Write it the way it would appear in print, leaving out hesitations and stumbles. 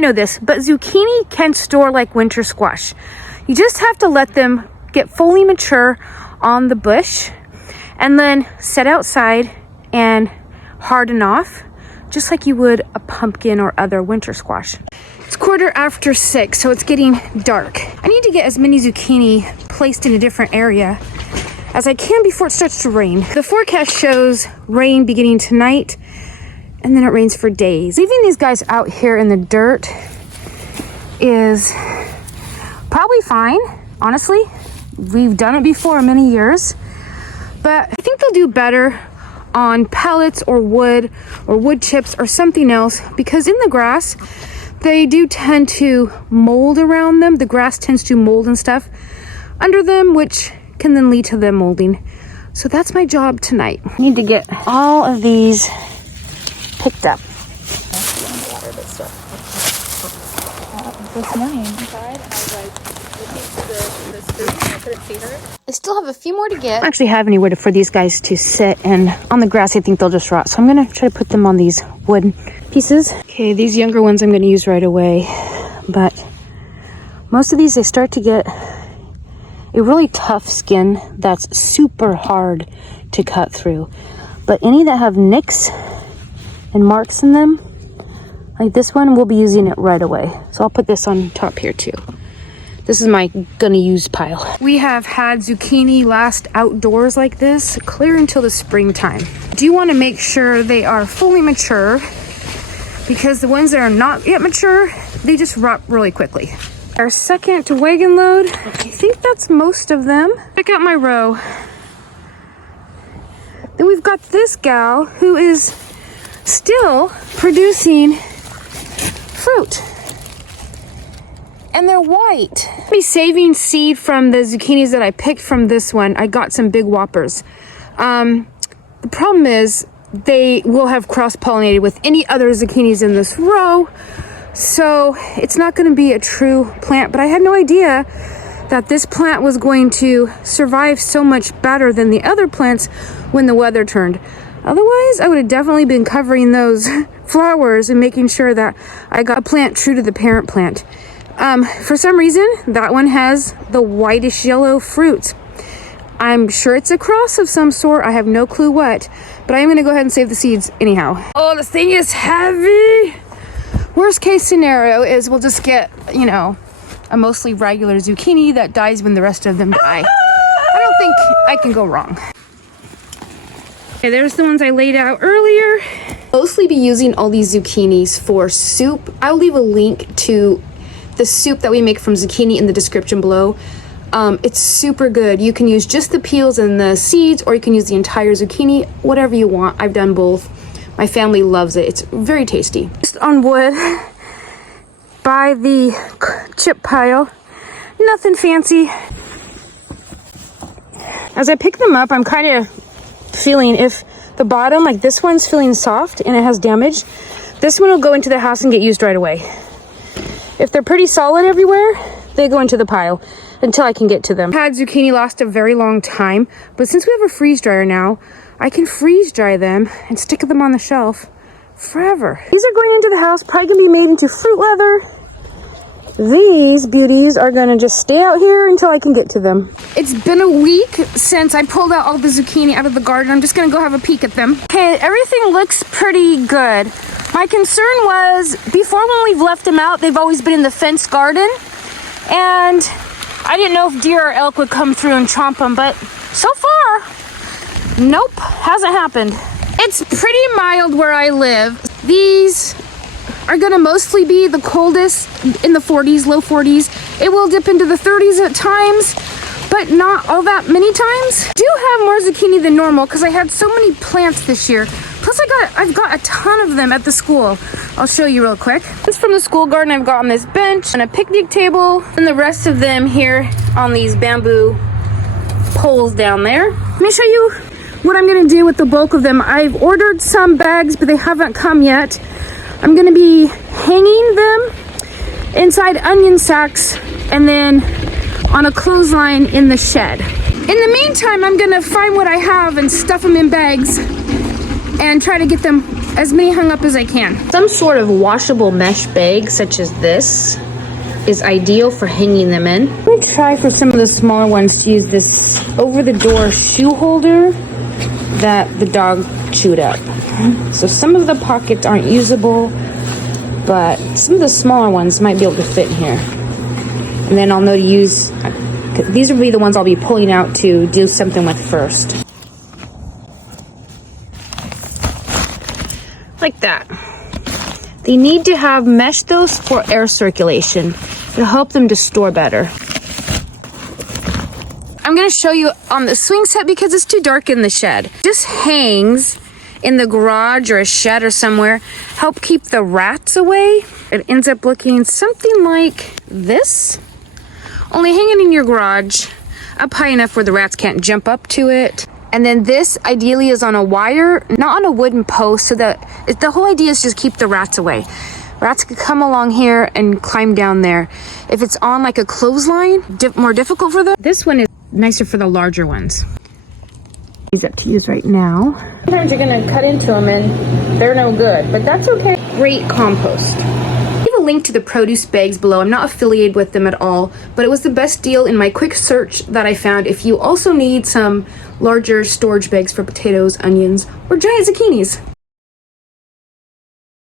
not know this, but zucchini can store like winter squash. You just have to let them get fully mature on the bush and then set outside and harden off, just like you would a pumpkin or other winter squash. It's 6:15, so it's getting dark. I need to get as many zucchini placed in a different area as I can before it starts to rain. The forecast shows rain beginning tonight, and then it rains for days. Leaving these guys out here in the dirt is probably fine, honestly. We've done it before many years, but I think they'll do better on pellets or wood chips or something else, because in the grass, they do tend to mold around them. The grass tends to mold and stuff under them, which can then lead to them molding. So that's my job tonight. I need to get all of these picked up. This morning inside, I was like looking for the spoon and I couldn't see her. I still have a few more to get. I don't actually have anywhere for these guys to sit, and on the grass I think they'll just rot. So I'm gonna try to put them on these wood pieces. Okay, these younger ones I'm gonna use right away, but most of these, they start to get a really tough skin that's super hard to cut through. But any that have nicks and marks in them, like this one, we'll be using it right away. So I'll put this on top here too. This is my gonna use pile. We have had zucchini last outdoors like this clear until the springtime. Do you want to make sure they are fully mature, because the ones that are not yet mature, they just rot really quickly. Our second wagon load, I think that's most of them. Check out my row. Then we've got this gal who is still producing fruit. And they're white. I'll be saving seed from the zucchinis that I picked from this one. I got some big whoppers. The problem is they will have cross-pollinated with any other zucchinis in this row. So it's not going to be a true plant, but I had no idea that this plant was going to survive so much better than the other plants when the weather turned. Otherwise, I would have definitely been covering those flowers and making sure that I got a plant true to the parent plant. For some reason, that one has the whitish yellow fruits. I'm sure it's a cross of some sort. I have no clue what, but I'm going to go ahead and save the seeds anyhow. Oh, this thing is heavy. Worst case scenario is we'll just get, you know, a mostly regular zucchini that dies when the rest of them die. I don't think I can go wrong. Okay, there's the ones I laid out earlier. Mostly be using all these zucchinis for soup. I'll leave a link to the soup that we make from zucchini in the description below. It's super good. You can use just the peels and the seeds, or you can use the entire zucchini, whatever you want. I've done both. My family loves it. It's very tasty. Just on wood by the chip pile. Nothing fancy. As I pick them up, I'm kind of feeling if the bottom, like this one's feeling soft and it has damage, this one will go into the house and get used right away. If they're pretty solid everywhere, they go into the pile until I can get to them. Had zucchini last a very long time, but since we have a freeze dryer now, I can freeze dry them and stick them on the shelf forever. These are going into the house, probably gonna be made into fruit leather. These beauties are gonna just stay out here until I can get to them. It's been a week since I pulled out all the zucchini out of the garden. I'm just gonna go have a peek at them. Okay, everything looks pretty good. My concern was, before when we've left them out, they've always been in the fenced garden. And I didn't know if deer or elk would come through and chomp them, but so far, nope, hasn't happened. It's pretty mild where I live. These are gonna mostly be the coldest in the 40s, low 40s. It will dip into the 30s at times, but not all that many times. I do have more zucchini than normal because I had so many plants this year. Plus I've got a ton of them at the school. I'll show you real quick. It's from the school garden I've got on this bench and a picnic table, and the rest of them here on these bamboo poles down there. Let me show you what I'm gonna do with the bulk of them. I've ordered some bags, but they haven't come yet. I'm gonna be hanging them inside onion sacks and then on a clothesline in the shed. In the meantime, I'm gonna find what I have and stuff them in bags and try to get them as many hung up as I can. Some sort of washable mesh bag, such as this, is ideal for hanging them in. I'm gonna try for some of the smaller ones to use this over-the-door shoe holder that the dog chewed up. So some of the pockets aren't usable, but some of the smaller ones might be able to fit in here. And then I'll know to use, these will be the ones I'll be pulling out to do something with first. Like that. They need to have mesh those for air circulation. It'll help them to store better. I'm gonna show you on the swing set because it's too dark in the shed. Just hangs in the garage or a shed or somewhere. Help keep the rats away. It ends up looking something like this. Only hanging in your garage up high enough where the rats can't jump up to it. And then this ideally is on a wire, not on a wooden post, so that the whole idea is just keep the rats away. Rats could come along here and climb down there. If it's on like a clothesline, more difficult for them. This one is nicer for the larger ones. These up to use right now. Sometimes you're gonna cut into them and they're no good, but that's okay. Great compost. I have a link to the produce bags below. I'm not affiliated with them at all, but it was the best deal in my quick search that I found if you also need some larger storage bags for potatoes, onions, or giant zucchinis.